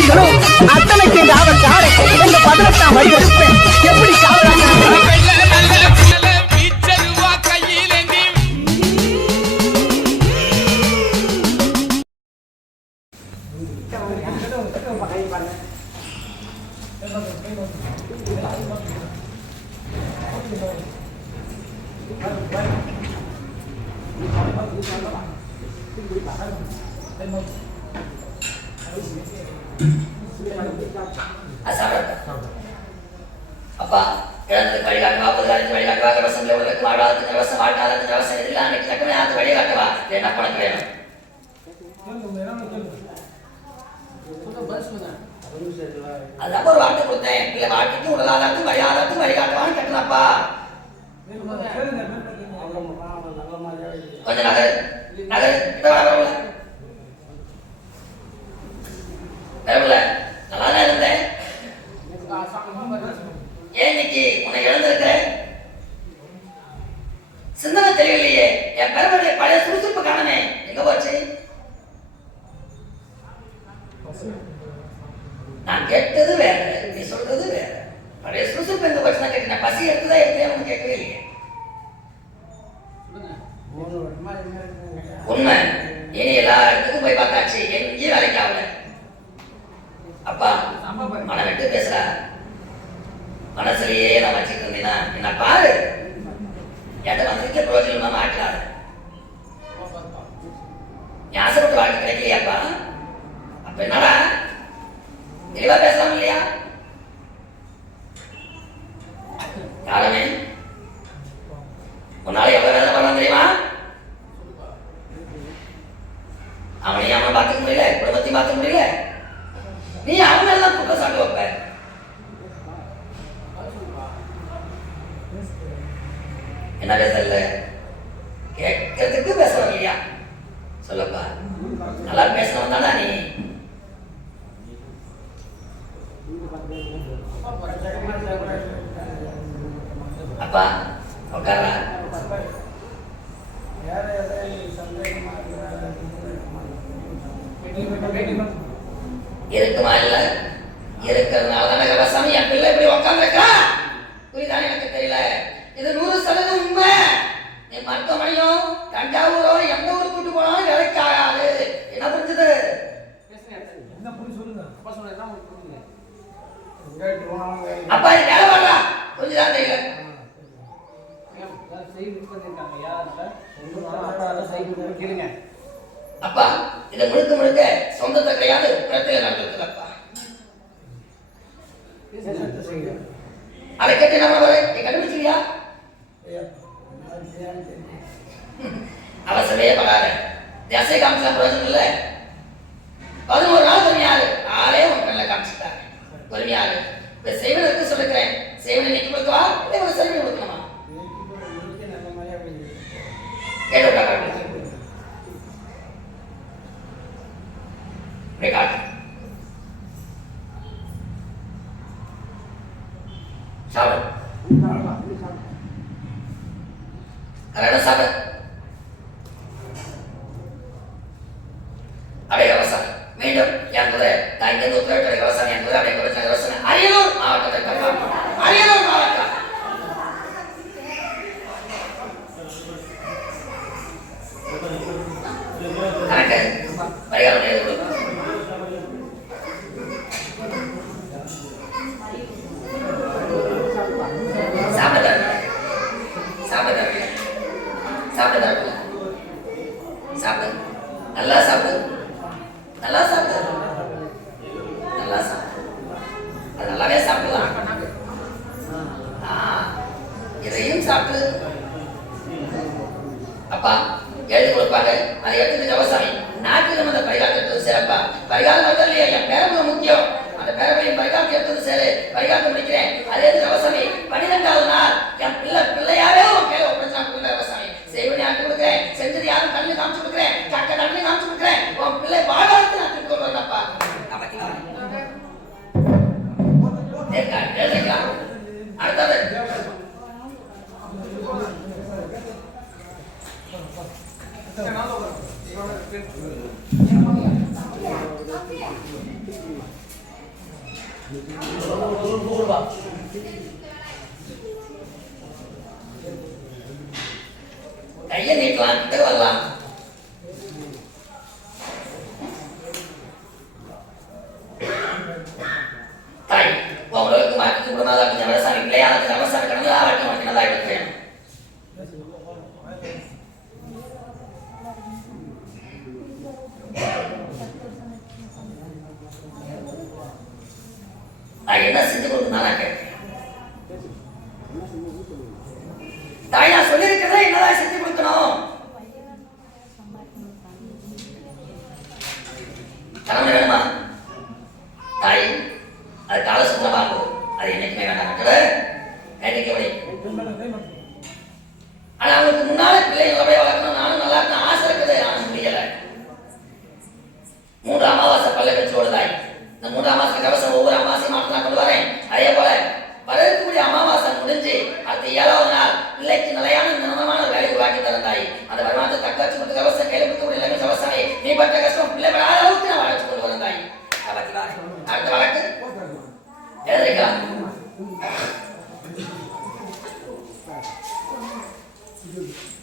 விதிகளும் அத்தனைக்கு காவல் காரை இந்த 18ஆம் வழி எடுப்பேன். எப்படி காவலாக அப்பா இழந்ததுக்கு வழிகாட்டுவா, புதுகாலத்துக்கு வழிகாட்டுவா, கவசங்களை உலகத்துக்கு வாழ்வாதத்துக்கு கவசம், வாழ்க்காலத்துக்கு கவசம், இதெல்லாம் அன்னைக்கு தக்கமே அது வழிகாட்டுவா. என்ன பணக்கு வேணும்? அதான் ஒரு வார்த்தை கொடுத்தேன். இல்லை வாழ்க்கைக்கு உடலாதாரத்துக்கு வழியாதாரத்துக்கு வழிகாட்டுவான்னு கேட்டனப்பா. கொஞ்சம் நகர் நகர் வரல நல்லா தான் இருந்தேன். ஏன் இன்னைக்கு உன்னை இழந்திருக்க? சிந்தனை தெரியலையே. என் பெருமையை பழைய சுறுசுறுப்பு காணமே, எங்க போச்சு? நான் கேட்டது வேற, நீ சொல்றது வேற. பழைய சுறுசுறுப்பு எங்க போச்சு நான் கேட்டேன். பசி எடுத்துதான் எடுத்தேன், உனக்கு கேட்கவே இல்லையே. உண்மை, இனி எல்லா இடத்துக்கும் போய் பார்த்தாச்சு, எங்கேயும் வேலைக்கு ஆகல. அப்பா மன விட்டு பேசுற, மனசுலயே நான் வச்சுட்டு இருந்தீங்கன்னா என்ன பாரு, என்கிட்ட வந்திருக்க பிரோஜனமா மாட்டலாது. ஞாசப்பட்டு வாழ்க்கை கிடைக்கலையாப்பா? அப்ப என்னடா தெளிவா பேசலாம் இல்லையா? யாருமே உன்னால எவ்வளவு வேலை பண்ணலாம் தெரியுமா? அவனையும் அவனை பார்த்துக்க முடியல, குடும்பத்தையும் பார்த்துக்க முடியல. நீ அவங்க எல்லாம் குற்றம் சாட்டு வைப்ப. என்ன பேசல? கேட்கறதுக்கு பேசணும் இல்லையா? சொல்லப்பா, நல்லா பேசணும் தானே நீ? அப்பா உட்காரா. இருக்குமா இல்ல? இருக்கிறதுனால தானே கவசம் என் பிள்ளை இப்படி உட்காந்துருக்கா. புரியுதானே? எனக்கு தெரியல. இது 100% உண்மை. நீ மருத்துவமனையும் தஞ்சாவூரோ எந்த ஊருக்கு கூட்டு போனாலும் வேலைக்கு ஆகாது. என்ன புரிஞ்சுது? அப்பா இது வேலை வரலா புரிஞ்சுதான் தெரியல. அப்பா இதை முழுக்க முழுக்க சொந்தத்தை கிடையாது, பிரச்சனை நடந்ததுப்பா. அதை கேட்டு நம்ம நீ கண்டுபிடிச்சியா? அவசரமே படாத, திசை காமிச்சா பிரயோஜனம் இல்லை. 11 நாள் பொறுமையாரு, நாளே உன் கண்ணில் காமிச்சுட்டாரு. பொறுமையாரு. இப்ப செய்வதற்கு சொல்லிக்கிறேன். செய்வனை நீக்கி கொடுக்கவா இல்லை ஒரு செல்வி கொடுக்கணுமா? கேட்டு காட்டு. சாப்பிடு. கரெக்டா சாப்பிடு. அப்படியே விவசாயம் மீண்டும் என் குதிரை நான் இங்கிருந்து உத்தரவிட்ட விவசாயம் என் குதிரை அப்படியே குறைச்ச விவசாயம் அரியலூர் மாவட்டத்தை அரியலூர் மாவட்டம். கரெக்டு பரிகாரம் எழுதி சாப்பிடு. நல்லா சாப்பிடு, நல்லா சாப்பிடு, நல்லா சாப்பிடு. அது நல்லாவே சாப்பிடலாம். இதையும் சாப்பிடு. அப்பா எழுதி கொடுப்பாங்க, அதை எடுத்துட்டு ஜவசாமி நாட்டுக்கு அந்த பரிகாரத்தை எடுத்தது சிறப்பா. பரிகாரம் மட்டும் இல்லையா, என் பேரம்பு முக்கியம். அந்த பேரம்பையும் பரிகாரத்தை எடுத்தது சரி, பரிகாரத்தை முடிக்கிறேன். அதே ஜவசாமி 12வது நாள் என் பிள்ளையாவே உன் கையில ஒப்படைச்சா ஜவசாமி. செய்வனை ஆட்டு கொடுக்குறேன், செஞ்சது யாரும் கண்ணு காமிச்சு கொடுக்குறேன், கட்ட கண்ணு காமிச்சு கொடுக்குறேன். உன் பிள்ளை வாழ்வாரத்தை நான் திருப்பி கொண்டு வரலப்பா. அடுத்தது கையை நீட்டலாம், கிட்ட வரலாம். தாய் உங்களுக்கு மாற்றி குடும்பமாக விவசாயம் இல்லையா? விவசாயம் கடந்து உனக்கு நல்லா இருக்கு. என்ன செஞ்சு கொடுக்கணும் தாய், நான் சொல்லியிருக்கிறத என்னதான் செஞ்சு கொடுக்கணும்? கணவன் வேணுமா தாய்? அது கால சுத்தமாகும், அது என்னைக்குமே வேண்டாம். ஆனா அவங்களுக்கு முன்னால பிள்ளைங்க நல்லபடியா வளர்க்கணும், நானும் நல்லா இருக்கணும் ஆசை இருக்குது, ஆனா முடியல. 3 அமாவாசை பல்ல வச்சு ஓடுதாய். இந்த 3 அமாவாசை கவசம் ஒவ்வொரு அமாவாசையும் மாற்றம் கொண்டு வரேன். அதே போல வரக்கூடிய அமாவாசை முடிஞ்சு அடுத்த 7வது நாள் பிள்ளைக்கு நிலையான நிர்மமான வேலை உருவாக்கி தந்தாய். அந்த வருமானத்தை தக்க வச்சு மட்டும் கவசம் கையில் கொடுக்க எல்லாமே கவசமே. நீ பட்ட கஷ்டம் பிள்ளை வராத அளவுக்கு நான் வளர்ச்சி கொண்டு வந்தாய். அடுத்த வழக்கு எழுதிக்கலாம்.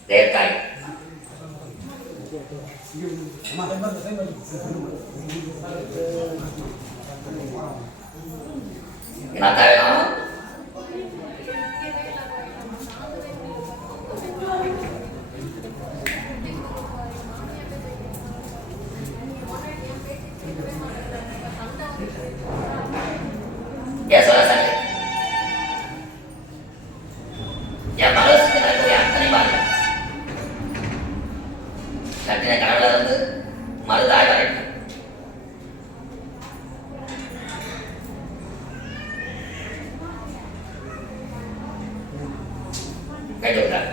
தேர்த்தாய் என்ன தேவையான என் மனசுக்கு நடக்கூடிய அத்தனை பாருங்க. கட்டின கடவுள இருந்து மருதாய் வரைக்கும் கேட்டுவிட்டார்.